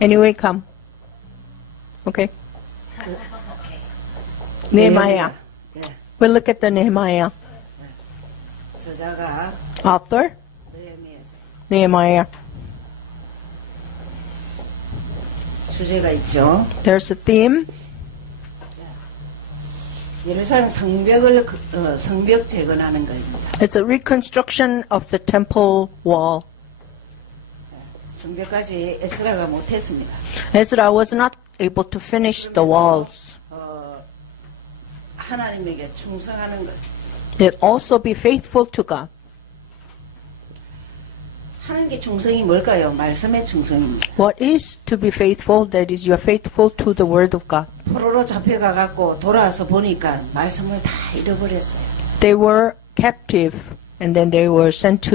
Anyway, come. Okay. Nehemiah. 예. We'll look at the Nehemiah. 저자가 Author, 느헤미야죠. Nehemiah. 주제가 있죠. There's a theme. 예루살렘 성벽 재건하는 거입니다. It's a reconstruction of the temple wall. 성벽까지 에스라가 못했습니다. Ezra was not able to finish the walls. 하나님에게 충성하는 것. Yet also be faithful to God. 하는 게 충성이 뭘까요? 말씀의 충성입니다. What is to be faithful? That is, you are faithful to the word of God. 포로로 잡혀가갖고 돌아와서 보니까 말씀을 다 잃어버렸어요. They were captive, and then they were sent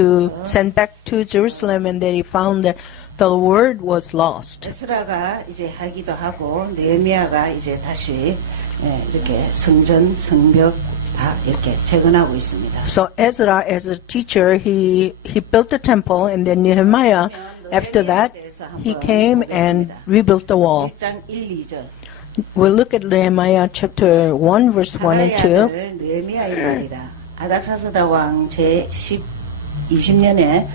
back to Jerusalem, and they found that the word was lost. 에스라가 이제 하기도 하고 느헤미야가 이제 다시 이렇게 성전, 성벽 다 이렇게 재건하고 있습니다. So Ezra, as a teacher, he built the temple, and then Nehemiah, after that, he came and rebuilt the wall. 1장 1, 2절. We'll look at Nehemiah chapter 1, verse 1 and 2. 아들 느헤미야의 말이라. 아닥사스다 왕 제20년에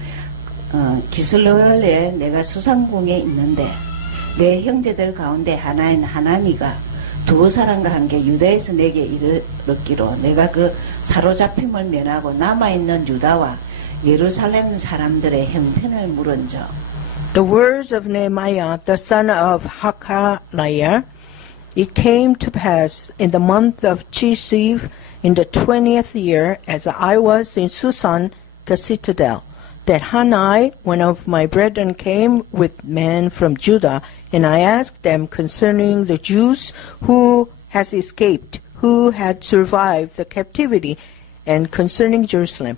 기슬로엘에 내가 수상궁에 있는데 내 형제들 가운데 하나인 하나니가 두 사람과 함께 유다에서 내게 이르렀기로 내가 그 사로잡힘을 면하고 남아있는 유다와 예루살렘 사람들의 형편을 물은즉. The words of Nehemiah, the son of Hakaliah. It came to pass in the month of Chislev in the 20th year, as I was in Susan, the citadel, that Hanai, one of my brethren, came with men from Judah, and I asked them concerning the Jews who has escaped, who had survived the captivity, and concerning Jerusalem.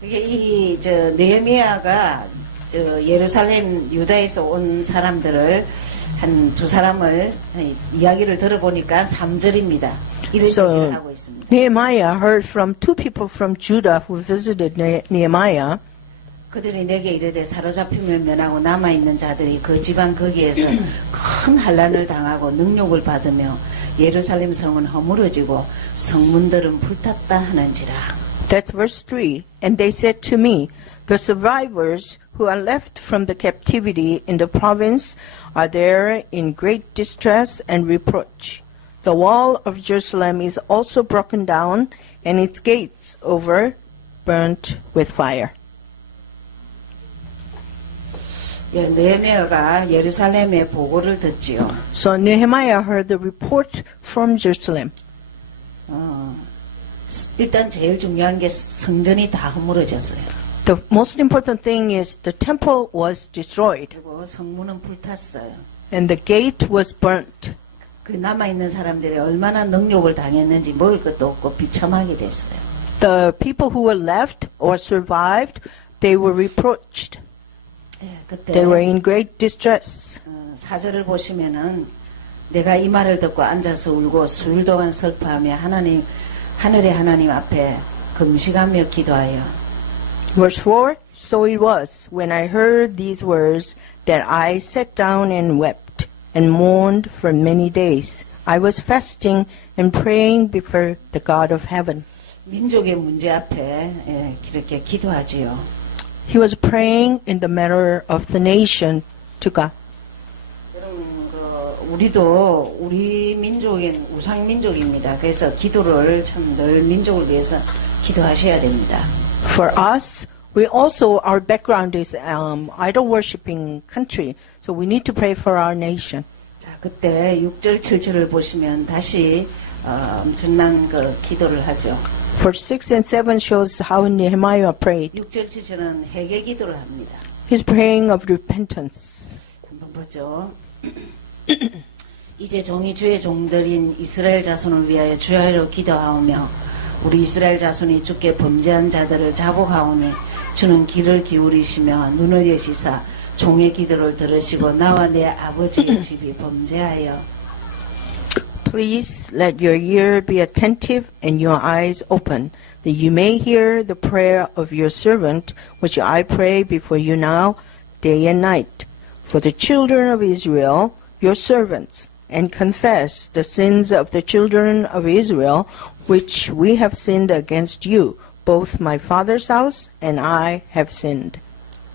이게 느헤미야가 예루살렘 유다에서 온 사람들을 한 두 사람을 이야기를 들어보니까 3절입니다. 이런 얘기를 하고 있습니다. Nehemiah heard from two people from Judah who visited Nehemiah. 그들이 내게 이르되 사로잡힘을 면하고 남아있는 자들이 그 지방 거기에서 큰 환난을 당하고 능욕을 받으며 예루살렘 성은 허물어지고 성문들은 불탔다 하는지라. That's verse 3. And they said to me, the survivors who are left from the captivity in the province are there in great distress and reproach. The wall of Jerusalem is also broken down, and its gates over burnt with fire. 느헤미야가 예루살렘의 보고를 듣지요. So Nehemiah heard the report from Jerusalem. 일단 제일 중요한 게 성전이 다 허물어졌어요. The most important thing is the temple was destroyed. 그리고 성문은 불탔어요. And the gate was burnt. 그 남아있는 사람들이 얼마나 능욕을 당했는지 먹을 것도 없고 비참하게 됐어요. The people who were left or survived, they were reproached. 그때 They were in great distress. 4절을 보시면은 내가 이 말을 듣고 앉아서 울고 수일 동안 슬퍼하며 하늘의 하나님 앞에 금식하며 기도하여. Verse 4, So it was, when I heard these words, that I sat down and wept, and mourned for many days. I was fasting and praying before the God of heaven. 민족의 문제 앞에 이렇게 기도하지요. He was praying in the matter of the nation to God. 우리도 우리 민족인 우상 민족입니다. 그래서 기도를 참 늘 민족을 위해서 기도하셔야 됩니다. For us, we also, our background is idol worshipping country, so we need to pray for our nation. 자, 그때 6절, 7절을 보시면 다시 엄청난 그 기도를 하죠. Verse 6 and 7 shows how Nehemiah prayed. 6절, 7절은 회개 기도를 합니다. He's praying of repentance. 한번 보죠. 이제 종이 주의 종들인 이스라엘 자손을 위하여 주야로 기도하오며 우리 이스라엘 자손이 주께 범죄한 자들을 자복하오니 주는 귀를 기울이시며 눈을 여시사 종의 기도를 들으시고 나와 내 아버지의 집이 범죄하여. Please let your ear be attentive and your eyes open, that you may hear the prayer of your servant, which I pray before you now, day and night. for the children of Israel, your servants, and confess the sins of the children of Israel, which we have sinned against you. Both my father's house and I have sinned.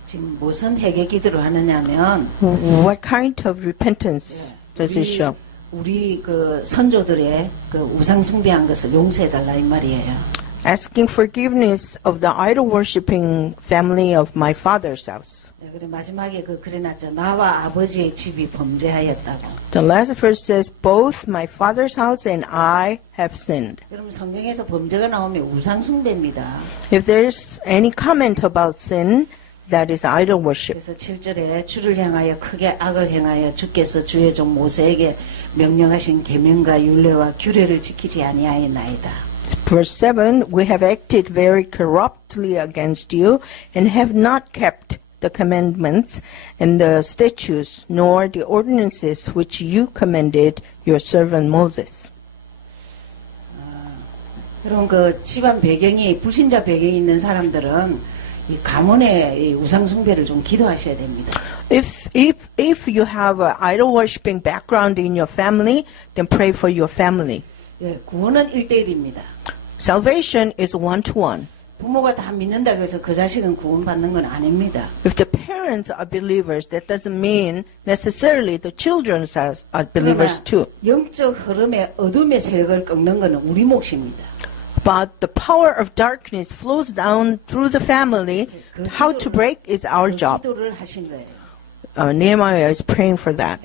지금 무슨 회개 기도를 하느냐면 What kind of repentance does it show? 우리 그 선조들의 그 우상 숭배한 것을 용서해 달라 이 말이에요. Asking forgiveness of the idol-worshipping family of my father's house. 그래 마지막에 그래놨죠. 나와 아버지의 집이 범죄하였다고. The last verse says, both my father's house and I have sinned. 그럼 성경에서 범죄가 나오면 우상 숭배입니다. If there's any comment about sin, that is idol worship. 그래서 7절에 주를 향하여 크게 악을 행하여 주께서 주의 종 모세에게 명령하신 계명과 율례와 규례를 지키지 아니하였나이다. Verse 7, we have acted very corruptly against you and have not kept the commandments and the statutes nor the ordinances which you commanded your servant Moses. 여러분 그 집안 배경이 불신자 배경이 있는 사람들은 이 가문의 이 우상 숭배를 좀 기도하셔야 됩니다. If you have an idol worshipping background in your family, then pray for your family. 예, 구원은 1대1입니다. Salvation is one-to-one. 부모가 다 믿는다고 해서 그 자식은 구원받는 건 아닙니다. If the parents are believers, that doesn't mean necessarily the children are believers too. 영적 흐름의 어둠의 세력을 꺾는 것은 우리 몫입니다. But the power of darkness flows down through the family. How to break is our job. 기도를 하신 거예요. Nehemiah is praying for that.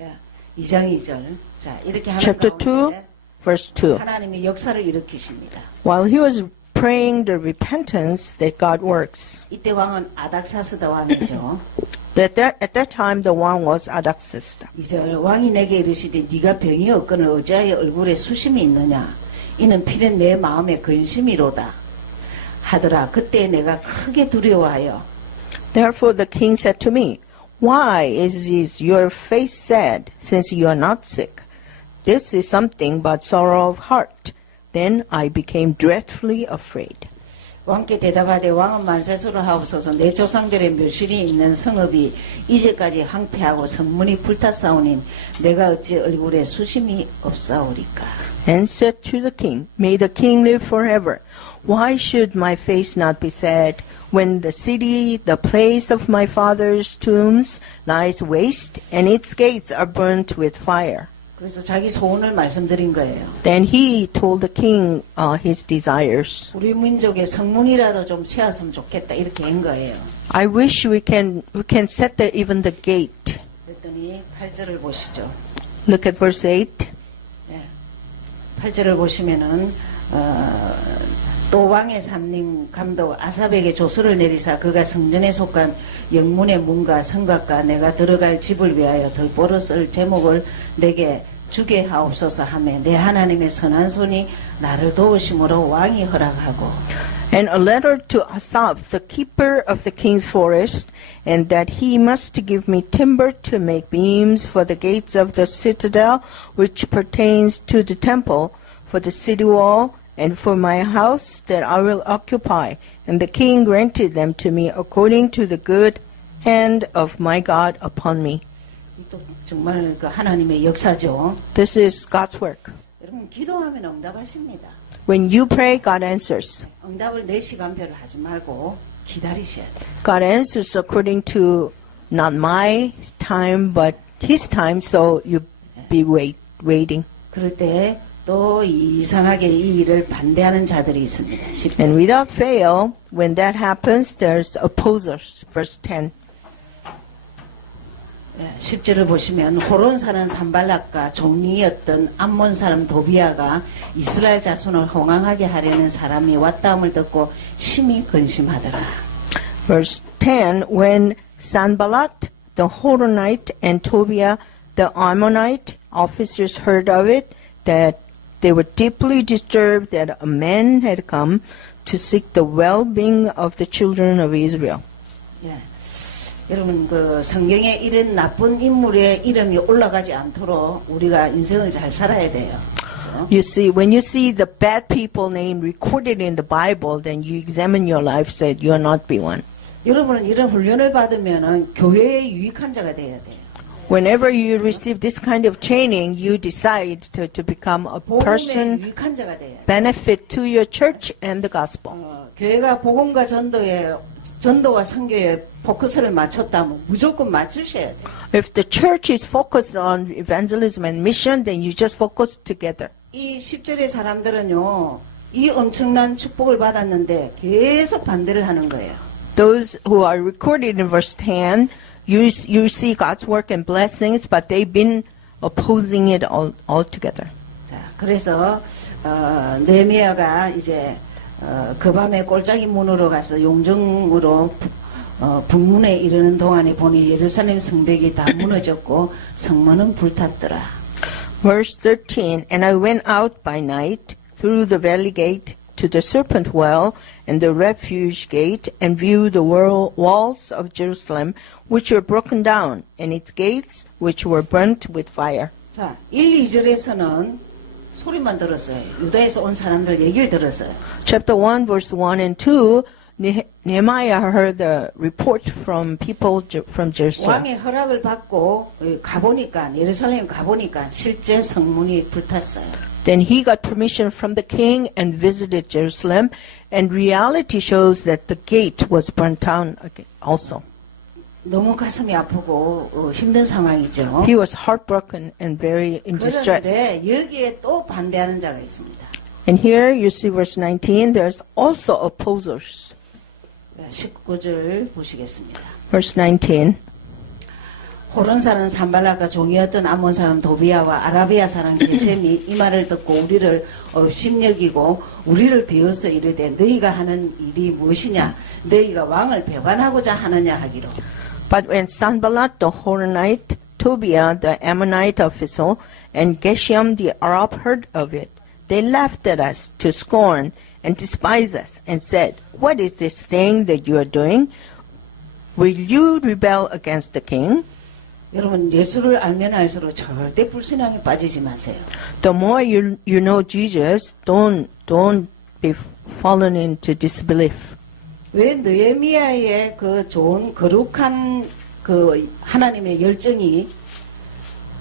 2장 2절. 자, 이렇게 하는 Chapter 2, 가운데 verse 2. 하나님이 역사를 일으키십니다. While he was praying the repentance that God works. 이때 왕은 아닥사스다 왕이죠. At that time the one was Artaxerxes. 2절 왕이 내게 이르시되 네가 병이 없거늘 어찌하여 얼굴에 수심이 있느냐 이는 피는 내 마음의 근심이로다 하더라. 그때 내가 크게 두려워하여 Therefore the king said to me, Why is your face sad, since you are not sick? This is something but sorrow of heart. Then I became dreadfully afraid. 왕께 대답하되 왕은 만세수를 하옵소서. 내 조상들의 묘실이 있는 성읍이 이제까지 황폐하고 성문이 불탔사오니 내가 어찌 얼굴에 수심이 없사오리까. And said to the king, May the king live forever. Why should my face not be sad when the city, the place of my father's tombs, lies waste and its gates are burnt with fire? 그래서 자기 소원을 말씀드린 거예요. Then he told the king his desires. 우리 민족의 성문이라도 좀 세웠으면 좋겠다 이렇게 한 거예요. I wish we can set even the gate. 그랬더니 8절을 보시죠. Look at verse 8. 8절을 보시면은 또 왕의 삼림 감독 아삽에게 조서를 내리사 그가 성전에 속한 영문의 문과 성곽과 내가 들어갈 집을 위하여 덜보러 쓸 제목을 내게 주게 하옵소서 하며 내 하나님의 선한 손이 나를 도우심으로 왕이 허락하고 And a letter to Asaph, the keeper of the king's forest, and that he must give me timber to make beams for the gates of the citadel, which pertains to the temple, for the city wall, and for my house that I will occupy. And the king granted them to me according to the good hand of my God upon me. 또 정말 그 하나님의 역사죠. This is God's work. 여러분 기도하면 응답하십니다. When you pray, God answers. 응답을 내 시간표를 하지 말고 기다리셔야 돼요. God answers according to not my time, but His time, so you be waiting. 그럴 때 또 이상하게 이 일을 반대하는 자들이 있습니다. 10절. And without fail, when that happens, there's opposers. Verse 10. 10절을 보시면 호론 사는 산발락과 종리였던 암몬 사람 도비아가 이스라엘 자손을 호강하게 하려는 사람이 왔다함을 듣고 심히 근심하더라. Verse 10, when Sanballat, the Horonite, and Tobiah, the Ammonite officers heard of it, that they were deeply disturbed that a man had come to seek the well-being of the children of Israel. 예. 여러분 그 성경에 이런 나쁜 인물의 이름이 올라가지 않도록 우리가 인생을 잘 살아야 돼요. 그렇죠? You see, when you see the bad people name recorded in the Bible, then you examine your life, said you are not be one. 여러분은 이런 훈련을 받으면은 교회에 유익한 자가 돼야 돼요. Whenever you receive this kind of training, you decide to become a 복음에 person 유익한 자가 돼요. benefit to your church and the gospel. 교회가 복음과 전도와 선교에 포커스를 맞췄다면 무조건 맞추셔야 돼요. If the church is focused on evangelism and mission, then you just focus together. 이 10절의 사람들은요, 이 엄청난 축복을 받았는데 계속 반대를 하는 거예요. Those who are recorded in verse 10, you see God's work and blessings, but they've been opposing it altogether. 자, 그래서 느헤미야가 이제 그 밤에 꼴짝이 문으로 가서 용정으로 북문에 이르는 동안에 보니 예루살렘 성벽이 다 무너졌고 성문은 불탔더라. Verse 13, And I went out by night through the valley gate to the serpent well and the refuge gate, and viewed the walls of Jerusalem, which were broken down, and its gates, which were burnt with fire. 자, 1, 2절에서는 소리만 들었어요. 유다에서 온 사람들 얘기를 들었어요. Chapter 1, verse 1 and 2, Nehemiah heard the report from people from Jerusalem. 왕의 허락을 받고 가보니까 예루살렘 가보니까 실제 성문이 불탔어요. Then he got permission from the king and visited Jerusalem, and reality shows that the gate was burnt down also. 너무 가슴이 아프고 힘든 상황이죠. He was heartbroken and very in distress. 그런데 여기에 또 반대하는 자가 있습니다. And here you see verse 19, there's also opposers. 19절 보시겠습니다. Verse 19. 호론 사람 산발락과 종이었던 암몬 사람 도비아와 아라비아 사람 게셈이 이 말을 듣고 우리를 업심여기고 우리를 비웃어 이르되 너희가 하는 일이 무엇이냐 너희가 왕을 배반하고자 하느냐 하기로. But when Sanballat the Horonite, Tobiah the Ammonite official, and Geshem the Arab heard of it, they laughed at us to scorn and despised us and said, What is this thing that you are doing? Will you rebel against the king? 여러분 예수를 알면 알수록 절대 불신앙에 빠지지 마세요. The more you know Jesus, don't be fallen into disbelief. 왜 느헤미야의 그 좋은 거룩한 그 하나님의 열정이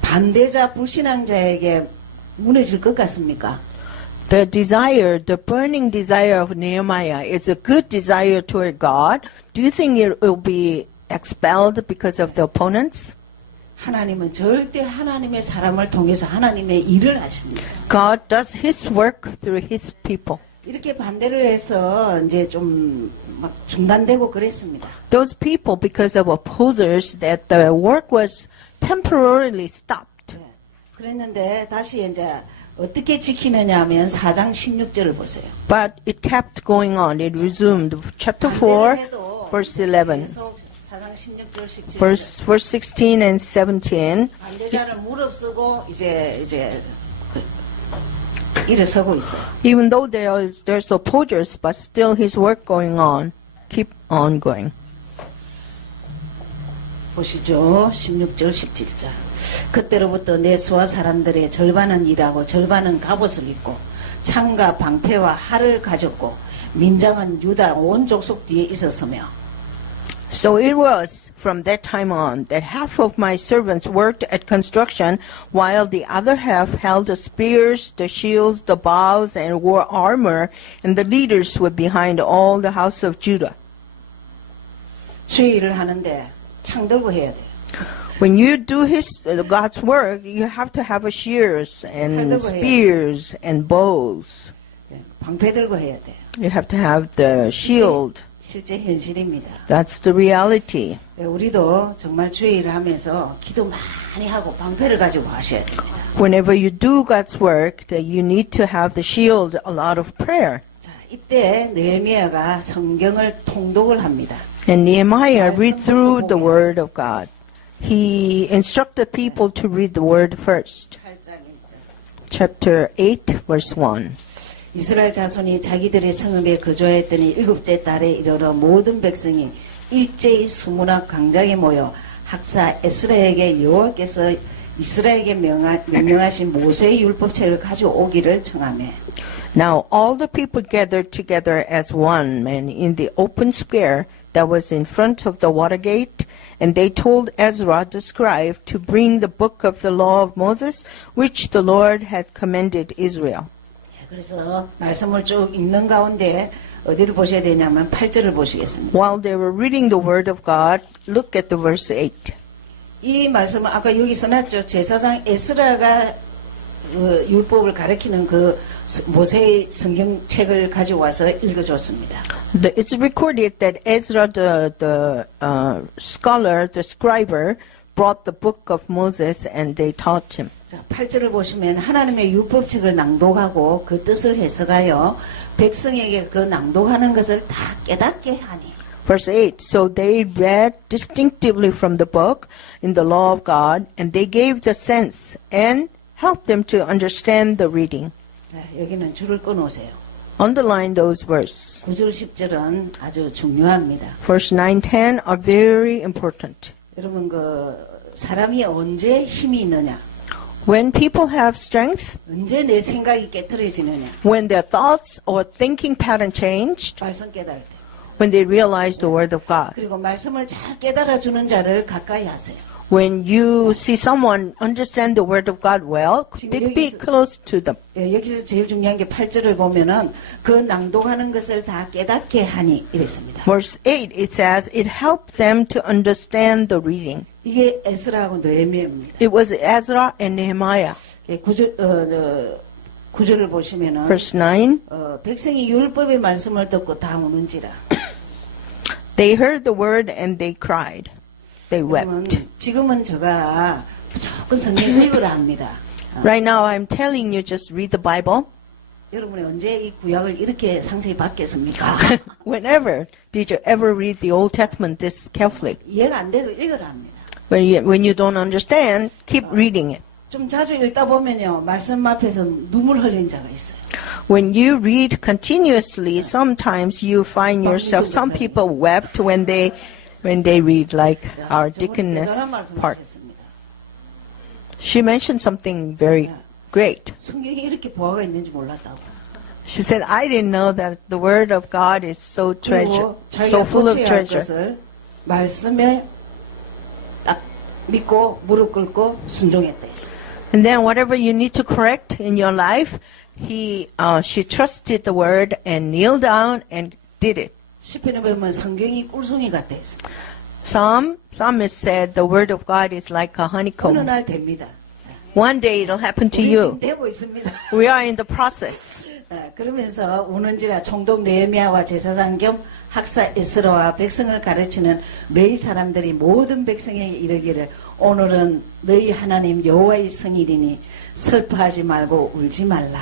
반대자 불신앙자에게 무너질 것 같습니까? The burning desire of Nehemiah is a good desire toward God. Do you think it will be expelled because of the opponents? 하나님은 절대 하나님의 사람을 통해서 하나님의 일을 하십니다. God does His work through His people. 이렇게 반대를 해서 이제 좀 막 중단되고 그랬습니다. Those people, because of opposers, that the work was temporarily stopped. 네. 그랬는데 다시 이제 어떻게 지키느냐 하면 4장 16절을 보세요. But it kept going on. It resumed. Chapter 4, verse 11. 4장 16절 17절. Verse 16 and 17. 반대자를 무릅쓰고 이제 일어서고 있어요. Even though there's opposers, but still his work going on. Keep on going. 보시죠. 16절 17절. 그때로부터 내 수하 사람들의 절반은 일하고 절반은 갑옷을 입고 창과 방패와 활을 가졌고 민장은 유다 온 족속 뒤에 있었으며. So it was from that time on that half of my servants worked at construction, while the other half held the spears, the shields, the bows, and wore armor, and the leaders were behind all the house of Judah. 주의 일을 하는데 창 들고 해야 돼요. When you do God's work, you have to have shears and spears and bows. 방패 들고 해야 돼요. You have to have the shield. 실제 현실입니다. That's the reality. 우리도 정말 주의 일을 하면서 기도 많이 하고 방패를 가지고 하셔야 됩니다. Whenever you do God's work, that you need to have the shield, a lot of prayer. 자, 이때 느헤미야가 성경을 통독을 합니다. And Nehemiah read through the word of God. He instructed people to read the word first. 8장 1절. Chapter 8, verse 1. 이스라엘 자손이 자기들의 성읍에 거주하였더니 7째 달에 이르러 모든 백성이 일제히 수문학 광장에 모여 학사 에스라에게 여호와께서 이스라엘에게 명령하신 모세의 율법책을 가져오기를 청하매. Now all the people gathered together as one man in the open square that was in front of the water gate, and they told Ezra the scribe to bring the book of the law of Moses, which the Lord had commanded Israel. 그래서 말씀을 쭉 읽는 가운데 어디를 보셔야 되냐면 8절을 보시겠습니다. While they were reading the word of God, look at the verse 8. 이 말씀은 아까 여기 써놨죠. 제사장 에스라가 율법을 가르치는 그 모세의 성경책을 가지고 와서 읽어줬습니다. It's recorded that Ezra, the scholar, the scribe, brought the book of Moses and they taught him. 자, 8절을 보시면 하나님의 율법책을 낭독하고 그 뜻을 해석하여 백성에게 그 낭독하는 것을 다 깨닫게 하니. Verse 8, so they read distinctively from the book in the law of God, and they gave the sense and helped them to understand the reading. 자, 여기는 줄을 끊으세요. Underline those verses. 9절 10절은 아주 중요합니다. Verse 9, 10 are very important. 여러분 그 사람이 언제 힘이 있느냐? When people have strength, 언제 내 생각이 깨트려지느냐? when their thoughts or thinking pattern changed, 말씀 깨달을 때. when they realize the word of God. 그리고 말씀을 잘 깨달아주는 자를 가까이 하세요. When you see someone understand the word of God well, be close to them. 예, 여기서 제일 중요한 게 8절을 보면은 그 낭독하는 것을 다 깨닫게 하니 이랬습니다. Verse 8, it says, it helped them to understand the reading. 이게 에스라하고 느헤미야입니다. It was Ezra and Nehemiah. 9절을 보시면은 Verse 9, 백성이 율법의 말씀을 듣고 다 우는지라. they heard the word and they cried. They wept. 지금은 제가 무조건 성경 읽으라 합니다. Right now I'm telling you just read the Bible. 여러분이 언제 이 구약을 이렇게 상세히 받겠습니까? Whenever did you ever read the Old Testament this carefully? 이해가 안 돼도 읽으라 합니다. When you don't understand, keep reading it. 좀 자주 읽다 보면요. 말씀 앞에서 눈물 흘린 자가 있어요. When you read continuously, sometimes you find yourself, some people wept when they read, like our deaconess part. She mentioned something very great. 성경에 이렇게 보화가 있는지 몰랐다고. She said, I didn't know that the word of God is so treasure, so full of treasure. 말씀에 딱 믿고 무릎 꿇고 순종했다 했어요. And then whatever you need to correct in your life, she trusted the word and kneeled down and did it. 시편에 보면 성경이 꿀송이 같다 했어요. Psalmist said the word of God is like a 어느 honeycomb. 날 됩니다. One day it'll happen to 우리 you. 지금 되고 있습니다. We are in the process. 그러면서 우는지라 총독 느헤미야와 제사장 겸 학사 에스라와 백성을 가르치는 너희 사람들이 모든 백성에게 이르기를 오늘은 너희 하나님 여호와의 성일이니 슬퍼하지 말고 울지 말라.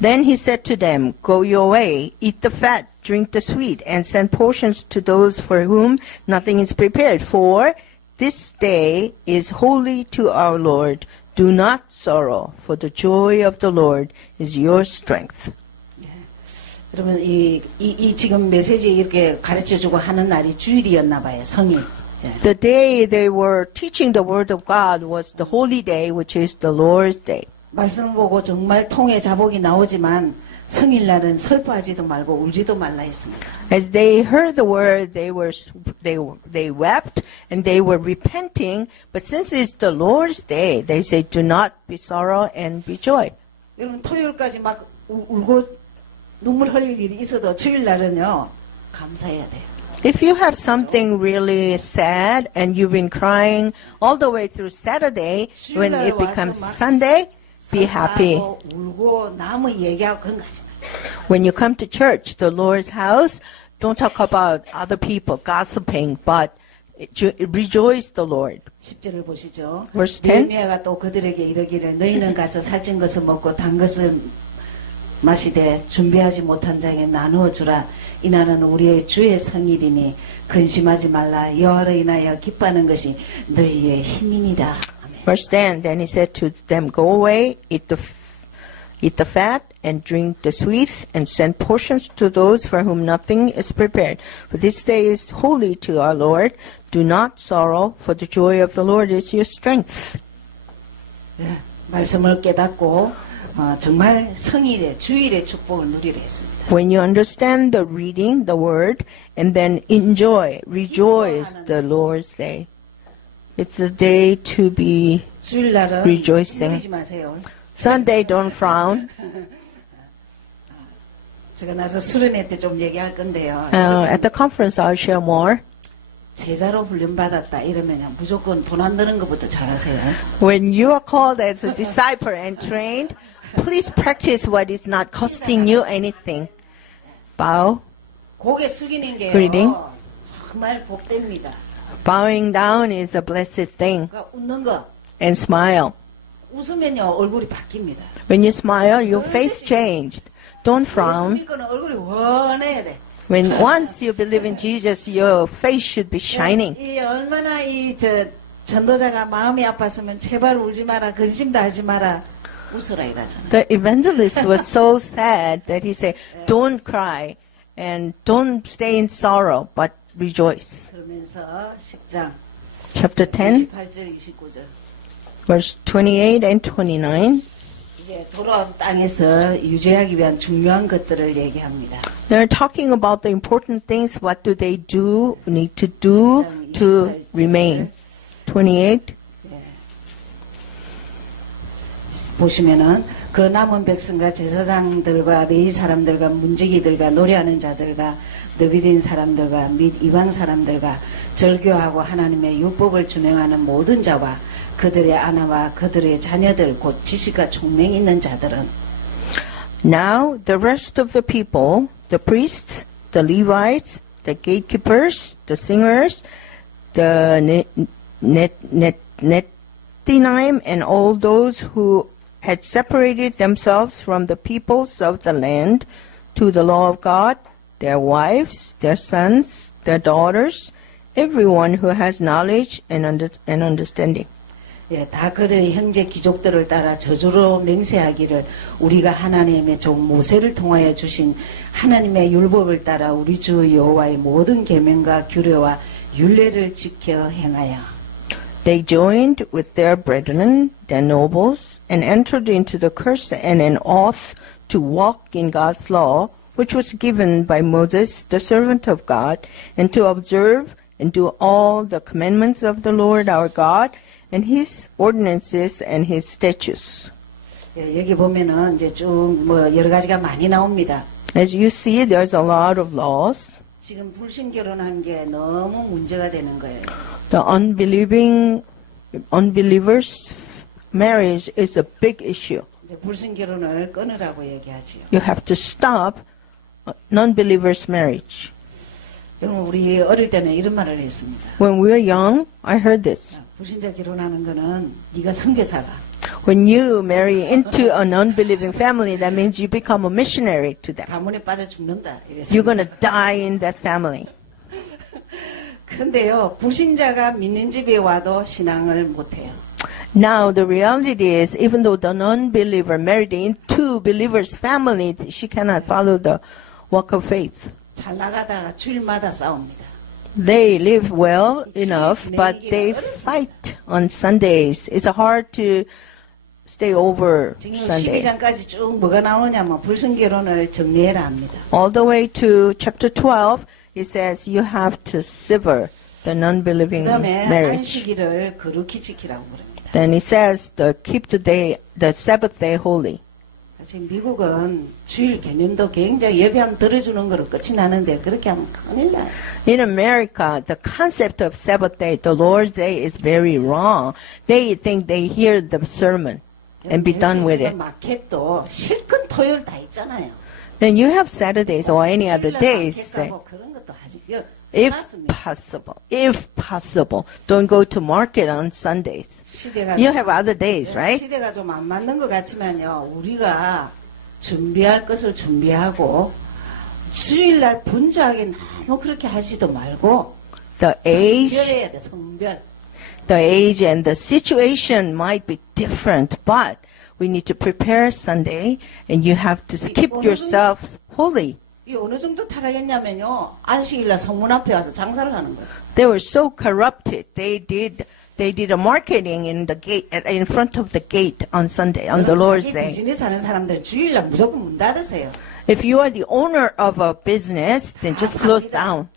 Then he said to them, go your way, eat the fat, drink the sweet, and send portions to those for whom nothing is prepared. For this day is holy to our Lord. Do not sorrow, for the joy of the Lord is your strength. 여러분 이 지금 메시지 이렇게 가르쳐주고 하는 날이 주일이었나 봐요. 성일. The day they were teaching the word of God was the holy day, which is the Lord's day. 말씀을 보고 정말 통에 자복이 나오지만 성일날은 슬퍼하지도 말고 울지도 말라 했습니다. As they heard the word, they wept and they were repenting. But since it's the Lord's day, they say, "Do not be sorrow and be joy." 여러분 토요일까지 막 울고 눈물 흘릴 일이 있어도 주일날은요 감사해야 돼요. If you have something really sad and you've been crying all the way through Saturday, when it becomes Sunday, be happy. 울고 남의 얘기하고 그런 거 하지 마. When you come to church, the Lord's house, don't talk about other people gossiping, but rejoice the Lord. 10절을 보시죠. Verse 10. 느헤미야가 또 그들에게 이르기를 너희는 가서 살찐 것을 먹고 단 것을 마시되 준비하지 못한 자에게 나누어 주라. 이날은 우리의 주의 성일이니 근심하지 말라. 여호와를 인하여 기뻐하는 것이 너희의 힘이니라. Verse 10, then he said to them, go away, eat the fat, and drink the sweet, and send portions to those for whom nothing is prepared. For this day is holy to our Lord. Do not sorrow, for the joy of the Lord is your strength. 네, 말씀을 깨닫고 정말 성일의 주일의 축복을 누리려 했습니다. When you understand the reading, the word, and then enjoy, rejoice the Lord's day. It's a day to be 주일날은 rejoicing. 누리지 마세요. Sunday, don't frown. 제가 나서 수련회 때 좀 얘기할 건데요. At the conference, I'll share more. 제자로 훈련받았다 이러면 무조건 돈 안 드는 것부터 잘하세요. When you are called as a disciple and trained, please practice what is not costing you anything. Bow. 고개 숙이는 게요. Greeting. 정말 복됩니다. Bowing down is a blessed thing. 그러니까 웃는 거. And smile. 웃으면요 얼굴이 바뀝니다. When you smile, your face changed. Don't frown. 예수 믿고는 얼굴이 원해야 돼. When once you believe in Jesus, your face should be shining. 이 얼마나 전도자가 마음이 아팠으면 제발 울지 마라, 근심도 하지 마라, 웃으라 이러잖아요. The evangelist was so sad that he said, "Don't cry and don't stay in sorrow, but rejoice." 그러면서 10장 Chapter 10, 28절 29절 verse 28 and 29. 이제 돌아온 땅에서 유지하기 위한 중요한 것들을 얘기합니다. They're talking about the important things. What do they do? Need to do to remain. 28. 보시면은 그 남은 백성과 제사장들과 레위 사람들과 문지기들과 노래하는 자들과 너비딘 사람들과 및 이방 사람들과 절교하고 하나님의 율법을 준행하는 모든 자와 그들의 아내와 그들의 자녀들 곧 지식과 총명 있는 자들은 Now the rest of the people, the priests, the Levites, the gatekeepers, the singers, the Nethinim, and all those who had separated themselves from the peoples of the land to the law of God, their wives, their sons, their daughters, everyone who has knowledge and understanding. 예, 다 그들의 형제 귀족들을 따라 저주로 맹세하기를 우리가 하나님의 종 모세를 통하여 주신 하나님의 율법을 따라 우리 주 여호와의 모든 계명과 규례와 율례를 지켜 행하여 They joined with their brethren, their nobles, and entered into the curse and an oath to walk in God's law, which was given by Moses, the servant of God, and to observe and do all the commandments of the Lord our God, and his ordinances and his statutes. 예, 여기 보면은 이제 쭉 뭐 여러 가지가 많이 나옵니다. As you see, there's a lot of laws. 지금 불신 결혼한 게 너무 문제가 되는 거예요. The unbelievers' marriage is a big issue. 이제 불신 결혼을 끊으라고 얘기하지요. You have to stop non-believers' marriage. 여러분 우리 어릴 때는 이런 말을 했습니다. When we were young, I heard this. 불신자 결혼하는 거는 네가 선교사라. When you marry into an unbelieving family, that means you become a missionary to them. 가문에 빠져 죽는다. You're going to die in that family. 그런데요, 불신자가 믿는 집에 와도 신앙을 못해요. Now, the reality is, even though the non-believer married into believer's family, she cannot follow the walk of faith. 잘 나가다가 주일마다 싸웁니다. They live well enough, but they fight on Sundays. It's hard to stay over 지금 Sunday. 12장까지 쭉 뭐가 나오냐면 불신 결혼을 정리해라 합니다. All the way to chapter 12, it says you have to sever the non-believing 그다음에 marriage. 안식일을 거룩히 지키라고 그럽니다. Then it says keep the Sabbath day holy. 지금 미국은 주일 개념도 굉장히 예배하면 들어주는 거로 끝이 나는데 그렇게 하면 큰일 나요. In America, the concept of Sabbath day, the Lord's day, is very wrong. They think they hear the sermon and be done with it. 마켓도 실컷 토요일 다 있잖아요. Then you have Saturdays or any other 주일날 days. 마켓 가고 그런 것도 하지. If possible, don't go to market on Sundays. You have other days, right? 시대가 좀 안 맞는 것 같지만요. 우리가 준비할 것을 준비하고 주일날 분주하게 너무 그렇게 하지도 말고 The age, 성별해야 돼. 성별. the age and the situation might be different, but we need to prepare Sunday, and you have to keep yourselves holy. 이 어느 정도 타락했냐면요. 안식일날 성문 앞에 와서 장사를 하는 거예요. They were so corrupted. They did they did a marketing in the gate, in front of the gate on Sunday, on the Lord's 자기 Day. 비즈니스 하는 사람들 주일날 무조건 문 닫으세요. If you are the owner of a business, then just close down.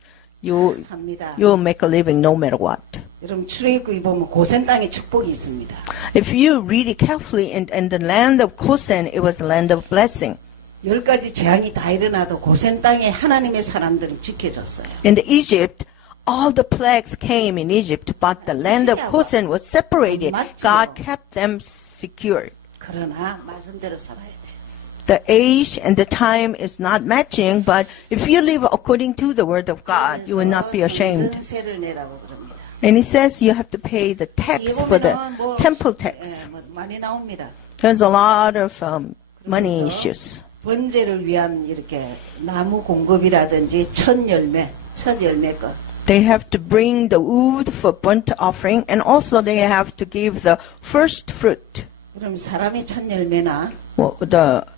삽니다. You'll make a living no matter what. 여러분 출애굽기 보면 고센 땅에 축복이 있습니다. If you read it carefully, in the land of Goshen, it was a land of blessing. 10가지 재앙이 다 일어나도 고센 땅에 하나님의 사람들이 지켜줬어요. In the Egypt, all the plagues came in Egypt, but the land of Goshen was separated. God kept them secure. 그러나 말씀대로 살아야 돼. The age and the time is not matching, but if you live according to the word of God, you will not be ashamed. 세를 내라고 그럽니다. And he says you have to pay the tax for the temple tax. 많이 나옵니다. There's a lot of money issues. 번제를 위한 이렇게 나무 공급이라든지 첫 열매 것. They have to bring the wood for burnt offering, and also they have to give the first fruit. 그럼 사람이 첫 열매나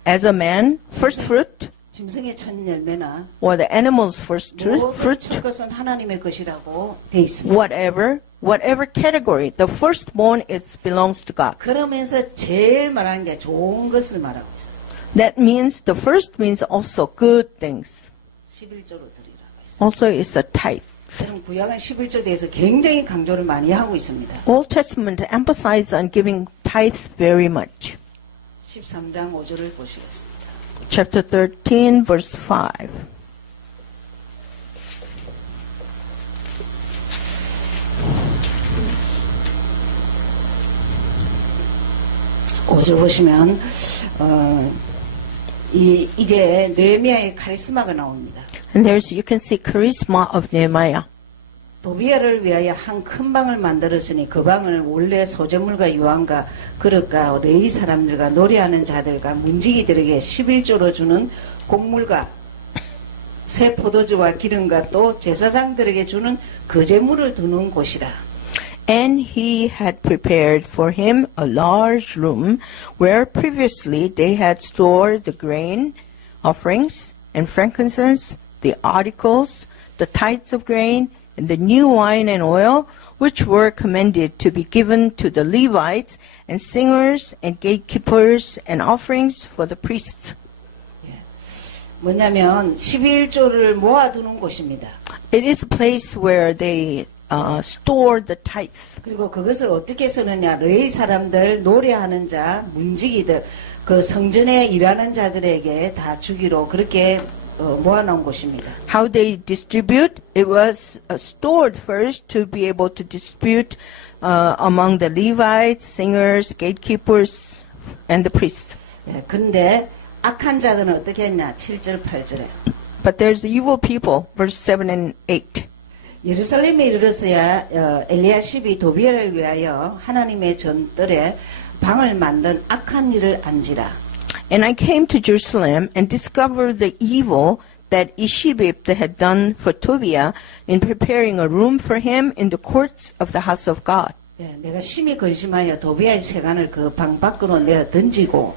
As a man, first fruit, 짐승의 첫 열매나 or the animal's first fruit, 첫 것은 하나님의 것이라고 돼 있습니다. whatever category, the firstborn belongs to God. 그러면서 제일 말하는 게 좋은 것을 말하고 있어요. That means the first means also good things. 11조로 드리라고 했어요. Also is a tithe. 그럼 구약은 11조에 대해서 굉장히 강조를 많이 하고 있습니다. Old Testament emphasizes on giving tithe very much. 13장 5절을 보시겠습니다. Chapter 13, verse 5. 옷을 보시면 이게 느헤미야의 카리스마가 나옵니다. And you can see charisma of Nehemiah. 도비야를 위하여 한 큰 방을 만들었으니 그 방을 원래 소재물과 유황과 그릇과 레위 사람들과 노래하는 자들과 문지기들에게 11조로 주는 곡물과 새 포도주와 기름과 또 제사장들에게 주는 거제물을 두는 곳이라. And he had prepared for him a large room where previously they had stored the grain offerings and frankincense, the articles, the tithes of grain, and the new wine and oil, which were commanded to be given to the Levites and singers and gatekeepers and offerings for the priests. 뭐냐면 11조를 모아두는 곳입니다. It is a place where they store the tithes. 그리고 그것을 어떻게 쓰느냐? 레위 사람들, 노래하는 자, 문지기들, 그 성전에 일하는 자들에게 다 주기로 그렇게 모아놓은 곳입니다. How they distribute? It was stored first to be able to distribute among the Levites, singers, gatekeepers, and the priests. 근데 악한 자들은 어떻게 했냐? 7절, 8절에. But there's evil people, verse 7 and 8. 예루살렘에 이르렀어야 엘리야십이 도비야를 위하여 하나님의 전뜰에 방을 만든 악한 일을 안지라. And I came to Jerusalem and discovered the evil that Ishibib had done for Tobiah in preparing a room for him in the courts of the house of God. 내가 심히 근심하여 도비야의 세간을 그 방 밖으로 내어 던지고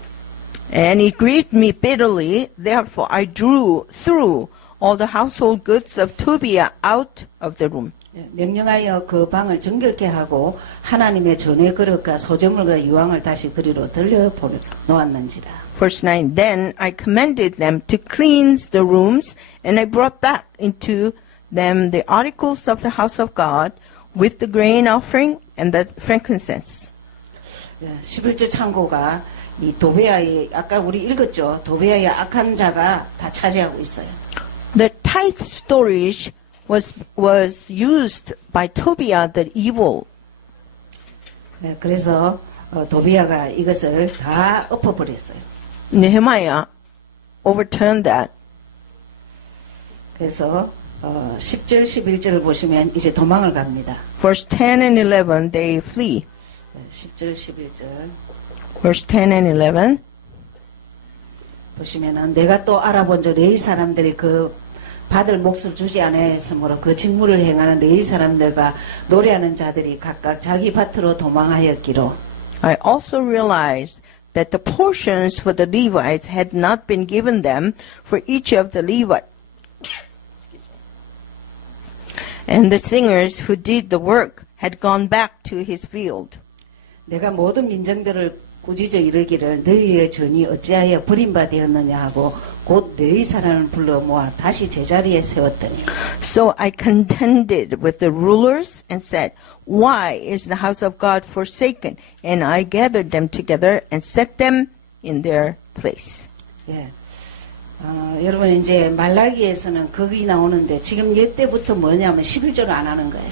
And it grieved me bitterly, therefore I threw all the household goods of Tobiah out of the room. 명령하여 그 방을 정결케 하고 하나님의 전의 그릇과 소재물과 유황을 다시 그리로 들려 놓았는지라. Verse 9, Then I commanded them to cleanse the rooms, and I brought back into them the articles of the house of God with the grain offering and the frankincense. 11조 창고가 이 도베야의 아까 우리 읽었죠. 도베야의 악한 자가 다 차지하고 있어요. The tithe storage was used by Tobiah the evil. 그래서 도비야가 이것을 다 엎어버렸어요. Nehemiah overturned that. 그래서 10절, 11절을 보시면 이제 도망을 갑니다. Verse 10 and 11, they flee. 10절, 11절. Verse 10 and 11. 보시면은 내가 또 알아본 저 레위 사람들이 그 받을 몫을 주지 않았으므로 그 직무를 행하는 레위 사람들과 노래하는 자들이 각각 자기 밭으로 도망하였기로. I also realized that the portions for the Levites had not been given them for each of the Levites. And the singers who did the work had gone back to his field. 내가 모든 민정들을 꾸짖어 이르기를 너희의 전이 어찌하여 버림받았느냐 하고 곧 너희 사람을 불러 모아 다시 제자리에 세웠더니 So I contended with the rulers and said, Why is the house of God forsaken? And I gathered them together and set them in their place. 예. 여러분 이제 말라기에서는 거기 나오는데 지금 이때부터 뭐냐면 11조를 안 하는 거예요.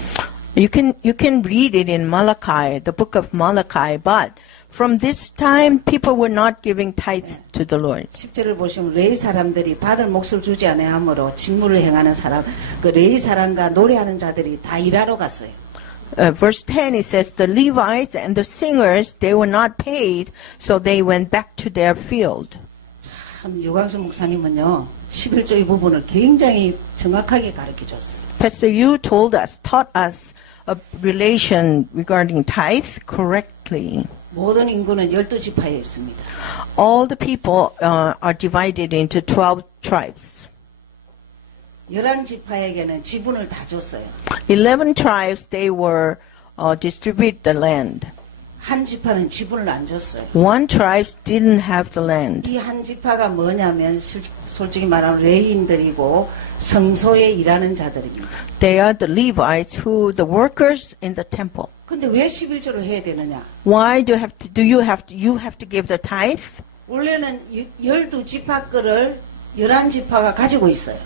You can read it in Malachi, the book of Malachi, but from this time people were not giving tithes to the Lord. 10절을 보시면 레위 사람들이 받을 몫을 주지 아니하므로 직무를 행하는 사람, 그 레위 사람과 노래하는 자들이 다 일하러 갔어요. Verse 10, it says, the Levites and the singers, they were not paid, so they went back to their field. 참 유광수 목사님은요 11조 이 부분을 굉장히 정확하게 가르쳐줬어요. Pastor Yu taught us a relation regarding tithe correctly. 모든 인구는 12지파에 있습니다. All the people are divided into 12 tribes. 11지파에게는 지분을 다 줬어요. 11 tribes, they were distribute the land. 한 지파는 지분을 안 줬어요. One tribe didn't have the land. 이 한 지파가 뭐냐면 솔직히 말하면 레위인들이고 성소에 일하는 자들입니다. They are the Levites, the workers in the temple. 근데 왜 11조를 해야 되느냐? Why do you have to give the tithe? 원래는 12지파 거를 11지파가 가지고 있어요.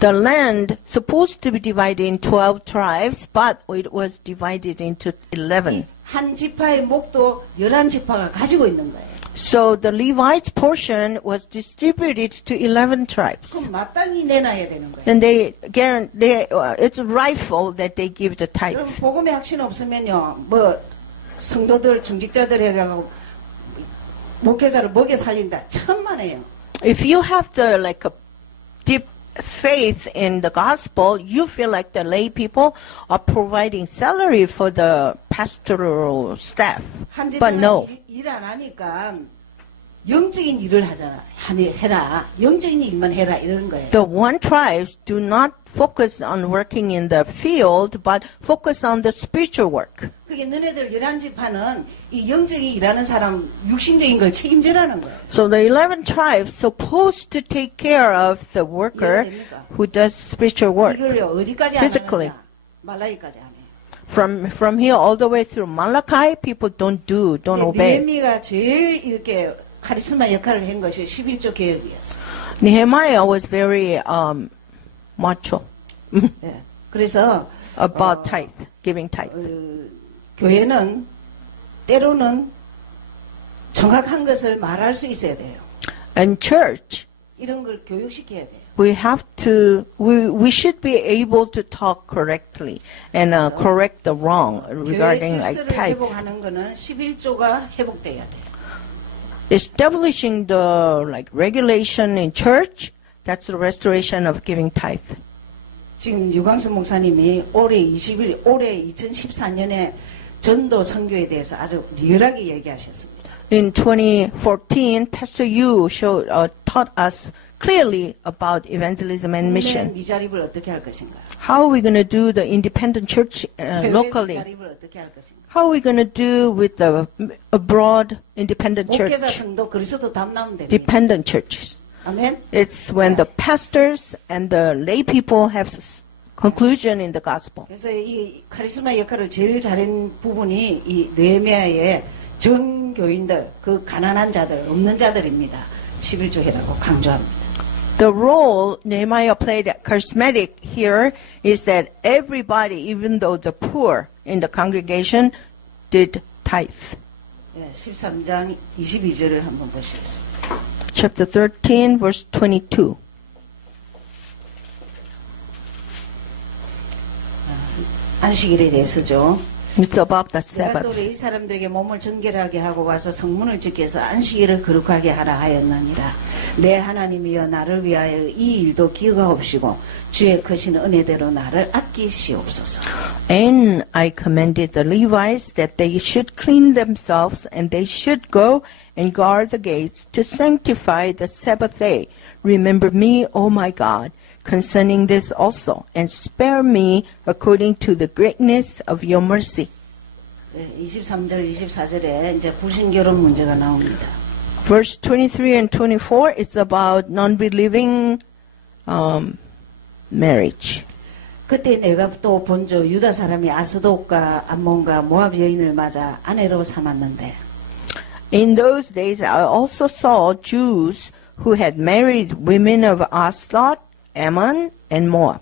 The land supposed to be divided in 12 tribes, but it was divided into 11. 한 지파의 목도 11지파가 가지고 있는 거예요. So the Levites portion was distributed to 11 tribes. 그럼 마땅히 내놔야 되는 거예요. Then it's rightful that they give the tithe. 여러분 복음의 확신 없으면요, 뭐 성도들 중직자들 해가지고 목회자를 먹여 살린다 천만에요. If you have the a deep faith in the gospel, you feel like the lay people are providing salary for the pastoral staff. But no. 일 안 하니까 영적인 일을 해라. 영적인 일만 해라 이러는 거예요. The one tribes do not focus on working in the field, but focus on the spiritual work. 그게 너네들 11지파는 이 영적인 일하는 사람 육신적인 걸 책임지라는 거예요. So the 11 tribes supposed to take care of the worker who does spiritual work 이걸요 어디까지 physically. 안 하느냐? 말라기까지 안 해요. From here all the way through Malachi, people don't obey. 느헤미야가 제일 이렇게 카리스마 역할을 한 것이 11조 개혁이었어요. Nehemiah was very macho 네. 그래서 about tithe, giving tithe. 교회는 때로는 정확한 것을 말할 수 있어야 돼요. And church, 이런 걸 교육시켜야 돼요. we should be able to talk correctly and correct the wrong regarding 교회 like 질서를 tithe. 회복하는 거는 11조가 회복돼야 돼요. Establishing the regulation in church, that's the restoration of giving tithe. 지금 유광수 목사님이 올해 2014년에 전도 선교에 대해서 아주 리얼하게 얘기하셨습니다. In 2014, Pastor Yu taught us clearly about evangelism and mission. 미자립을 어떻게 할 것인가? How are we going to do the independent church locally? 미자립을 어떻게 할 것인가? How are we going to do with the abroad independent 목회자 church? 성도 그리스도 담나면 됩니다. Dependent churches. 아멘. It's when the pastors and the lay people have conclusion in the gospel. 그래서 이 카리스마 역할을 제일 잘한 부분이 이 느헤미야의 전교인들, 그 가난한 자들, 없는 자들입니다. 11조 해라고 강조합니다. The role Nehemiah played at charismatic here is that everybody, even though the poor in the congregation, did tithe. 예, 13장 22절을 한번 보시겠습니다. Chapter 13, verse 22. 안식일에 대해서죠. It's about the 내가 또 Sabbath. 이 사람들에게 몸을 정결하게 하고 와서 성문을 지켜서 안식일을 거룩하게 하라 하였느니라. 내 하나님이여 나를 위하여 이 일도 기억하옵시고 주의 크신 은혜대로 나를 아끼시옵소서. And I commanded the Levites that they should clean themselves and they should go and guard the gates to sanctify the Sabbath day. Remember me, O my God. concerning this also, and spare me according to the greatness of your mercy. 23절, 24절에 이제 불신결혼 문제가 나옵니다. Verse 23 and 24 is about non-believing marriage. 그때 내가 또 본저 유다 사람이 아스돗과 암몬과 모압 여인을 맞아 아내로 삼았는데 In those days I also saw Jews who had married women of Ashdod, Ammon, and Moab.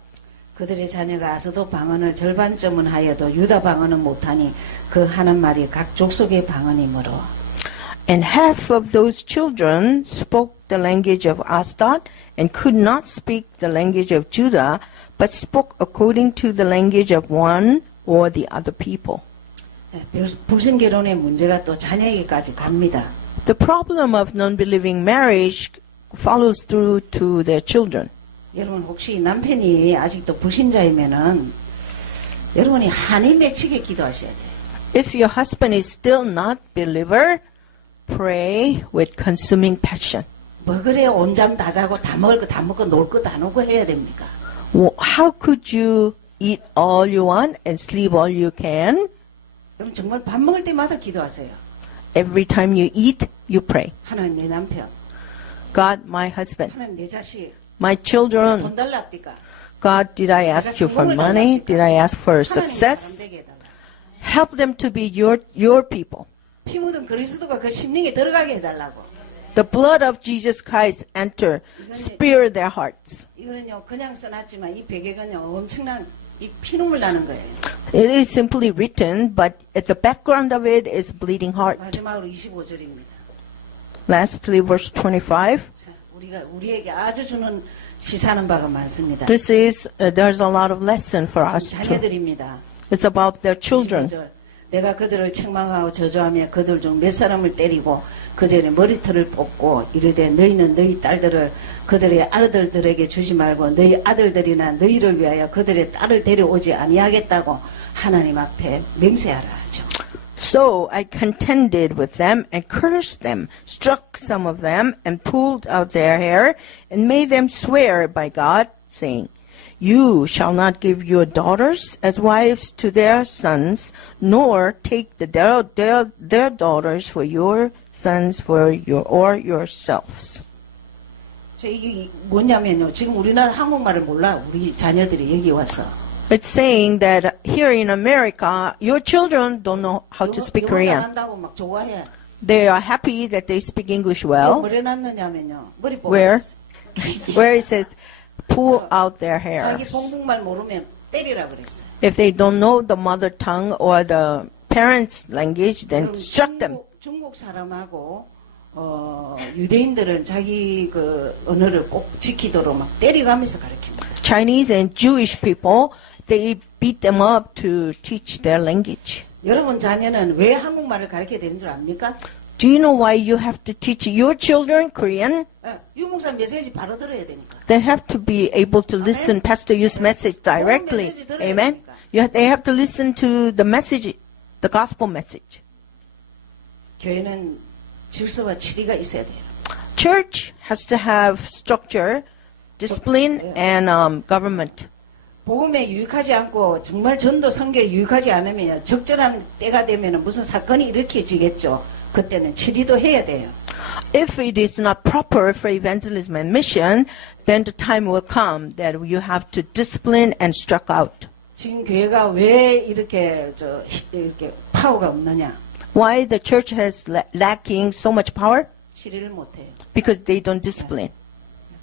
그들의 자녀가 아스돗 방언을 절반쯤은 하여도 유다 방언은 못하니 그 하는 말이 각 족속의 방언이므로 And half of those children spoke the language of Ashdod and could not speak the language of Judah, but spoke according to the language of one or the other people. 불신결혼의 문제가 또 자녀에게까지 갑니다. The problem of non-believing marriage follows through to their children. 여러분 혹시 남편이 아직도 불신자이면은 여러분이 한이 맺히게 기도하셔야 돼요. If your husband is still not believer, pray with consuming passion. 뭐 그래 온잠 다 자고 다 먹을 거 다 먹고 놀 거 다 놀고 해야 됩니까? How could you eat all you want and sleep all you can? 그럼 정말 밥 먹을 때마다 기도하세요. Every time you eat, you pray. 하나님 내 남편, God, my husband, 하나님 내 자식, my children. 돈 달랍니까? God, did I ask you for money? Did I ask for success? Help them to be your people. 피 묻은 그리스도가 그 심령에 들어가게 해달라고. The blood of Jesus Christ enter, spear their hearts. 이거는요 그냥 써놨지만 이 배경은요 엄청난 이 피눈물 나는 거예요. It is simply written, but at the background of it is bleeding heart. 마지막으로 25절입니다. Lastly, verse 25. 우리에게 아주 주는 시사하는 바가 많습니다. This is, there's a lot of lesson for us to. 자녀들입니다. It's about their children. 25절. 내가 그들을 책망하고 저주하며 그들 중 몇 사람을 때리고 그들의 머리털을 뽑고 이르되 너희는 너희 딸들을 그들의 아들들에게 주지 말고 너희 아들들이나 너희를 위하여 그들의 딸을 데려오지 아니하겠다고 하나님 앞에 맹세하라 하죠. So I contended with them and cursed them, struck some of them and pulled out their hair and made them swear by God, saying, You shall not give your daughters as wives to their sons, nor take their daughters for your sons for yourselves. 이게 뭐냐면요. 지금 우리나라 한국말을 몰라. 우리 자녀들이 여기 와서. It's saying that here in America, your children don't know how to speak Korean. 잘한다고 막 좋아해. They are happy that they speak English well. 뭘 해놨느냐면요. 머리 뽑아. Where it says, pull out their hair. 자기 본국말 모르면 때리라 그랬어요. If they don't know the mother tongue or the parents' language, then struck them. 중국 사람하고 유대인들은 자기 그 언어를 꼭 지키도록 막 때려가면서 가르칩니다. Chinese and Jewish people, they beat them up to teach their language. 여러분 자녀는 왜 한국말을 가르쳐야 되는 줄 압니까? Do you know why you have to teach your children Korean? 유목사 메시지 바로 들어야 되니까. They have to be able to listen Pastor Yu's message directly. Amen? They have to listen to the message, the gospel message. 교회는 질서와 치리가 있어야 돼요. Church has to have structure, discipline, and government. 복음에 유익하지 않고 정말 전도 선교에 유익하지 않으면 적절한 때가 되면 무슨 사건이 일으켜지겠죠. 그때는 치리도 해야 돼요. If it is not proper for evangelism and mission, then the time will come that you have to discipline and struck out. 지금 교회가 왜 이렇게 파워가 없느냐? Why the church has lacking so much power? 치리를 못해요. Because they don't discipline.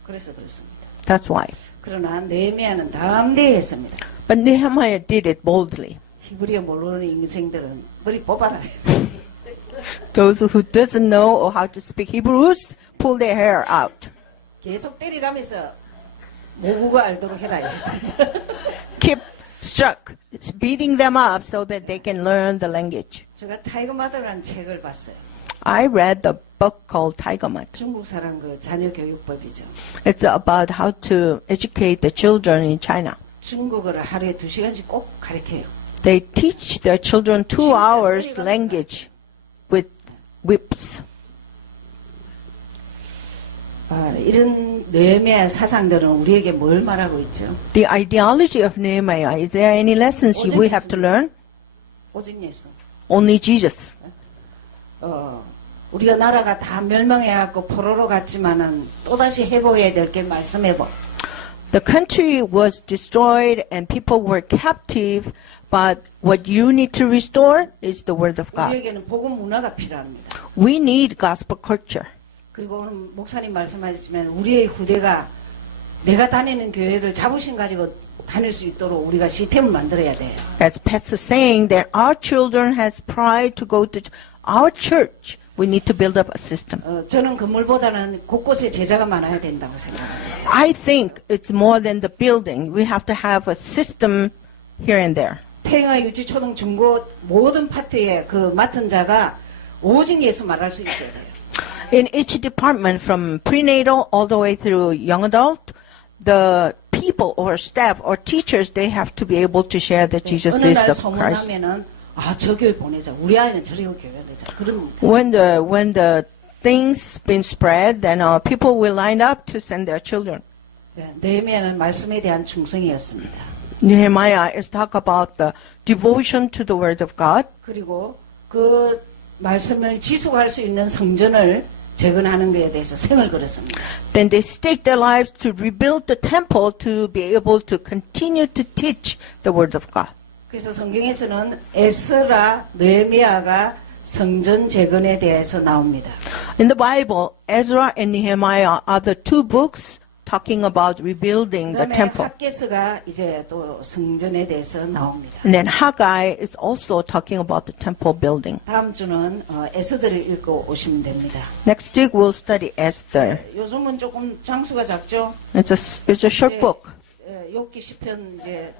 그래서 그렇습니다. That's why. 그러나 느헤미야는 담대했습니다. But Nehemiah did it boldly. 히브리어 모르는 인생들은 머리 뽑아라. Those who doesn't know or how to speak Hebrews, pull their hair out. 계속 때려가면서 모국어 알도록 해라. Keep struck, beating them up so that they can learn the language. 제가 타이거 마더라는 책을 봤어요. I read the book called Tiger Mud. 중국 사람 그 자녀 교육법이죠. It's about how to educate the children in China. 중국어를 하루에 2시간씩 꼭 가르쳐요. They teach their children 2 hours language with whips. 이런 느헤미야의 사상들은 우리에게 뭘 말하고 있죠? The ideology of Nehemiah, is there any lessons we have to learn? 오직 예수. Only Jesus. 우리가 나라가 다 멸망해갖고 포로로 갔지만은 또다시 회복해야 될 게 말씀해보. The country was destroyed and people were captive, but what you need to restore is the Word of God. 우리에게는 복음 문화가 필요합니다. We need gospel culture. 그리고 오늘 목사님 말씀하셨지만 우리의 후대가 내가 다니는 교회를 자부심 가지고 다닐 수 있도록 우리가 시스템을 만들어야 돼요. As Pastor saying that our children has pride to go to our church, we need to build up a system. 저는 건물보다는 곳곳에 제자가 많아야 된다고 생각합니다. I think it's more than the building. We have to have a system here and there. 태영아 유치 초등 중고 모든 파트에 그 맡은 자가 오직 예수 말할 수 있어야 돼요. In each department, from prenatal all the way through young adult, the people or staff or teachers, they have to be able to share that Jesus 어느 is 날 the Christ. 소문하면은 저 교회 보내자. 우리 아이는 저리 교회 보내자. 그럽니다. When the things been spread, then people will line up to send their children. 느헤미야는 말씀에 대한 충성이었습니다. Nehemiah is talk about the devotion to the Word of God. 그리고 그 말씀을 지속할 수 있는 성전을 재건하는 것에 대해서 생을 걸었습니다. Then they stake their lives to rebuild the temple to be able to continue to teach the Word of God. 그래서 성경에서는 에스라, 느헤미야가 성전 재건에 대해서 나옵니다. In the Bible, Ezra and Nehemiah are the two books talking about rebuilding the 그다음에 temple. 학개서가 이제 또 성전에 대해서 나옵니다. And then Haggai is also talking about the temple building. 다음 주는 에스더를 읽고 오시면 됩니다. Next week we'll study Esther. 요즘은 조금 장수가 작죠. It's a short book. 욥기 시편 이제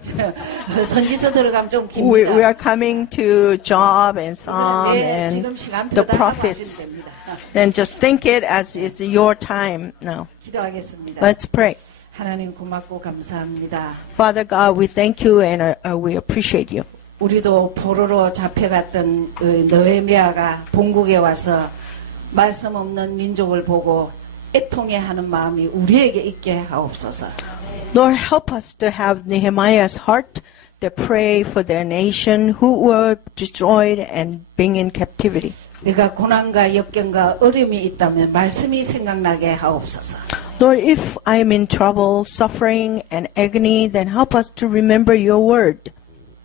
선지서 들어가면 좀 We 깁니다. are coming to Job and Psalm 네, and 지금 시간표 the 다 prophets. 하시면 됩니다. Then just think it as it's your time now. 기도하겠습니다. Let's pray. 하나님 고맙고 감사합니다. Father God, we thank you and we appreciate you. 우리도 포로로 잡혀갔던 느헤미야가 본국에 와서 말씀 없는 민족을 보고 애통해하는 마음이 우리에게 있게 하옵소서. Lord, help us to have Nehemiah's heart that pray for their nation who were destroyed and being in captivity. 내가 고난과 역경과 어려움이 있다면 말씀이 생각나게 하옵소서. Lord, if I'm in trouble, suffering, and agony, then help us to remember your word.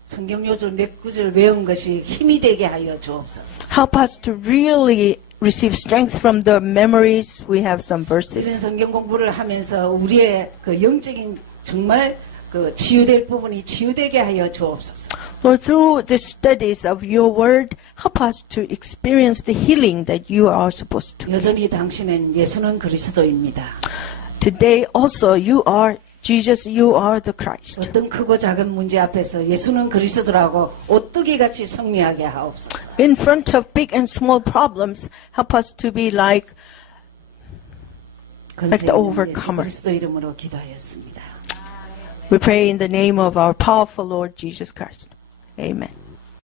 성경 요절 몇 구절 외운 것이 힘이 되게 하여 주옵소서. Help us to really receive strength from the memories. We have some 이런 verses. 성경 공부를 하면서 우리의 그 영적인 정말 그 치유될 부분이 치유되게 하여 주옵소서. Lord, through the studies of your word, help us to experience the healing that you are supposed to. 여전히 당신은 예수는 그리스도입니다. Today also you are Jesus, you are the Christ. 어떤 크고 작은 문제 앞에서 예수는 그리스도라고 오뚜기같이 성미하게 하옵소서. In front of big and small problems, help us to be like the overcomer. 예수 그리스도 이름으로 기도하였습니다. We pray in the name of our powerful Lord Jesus Christ. Amen.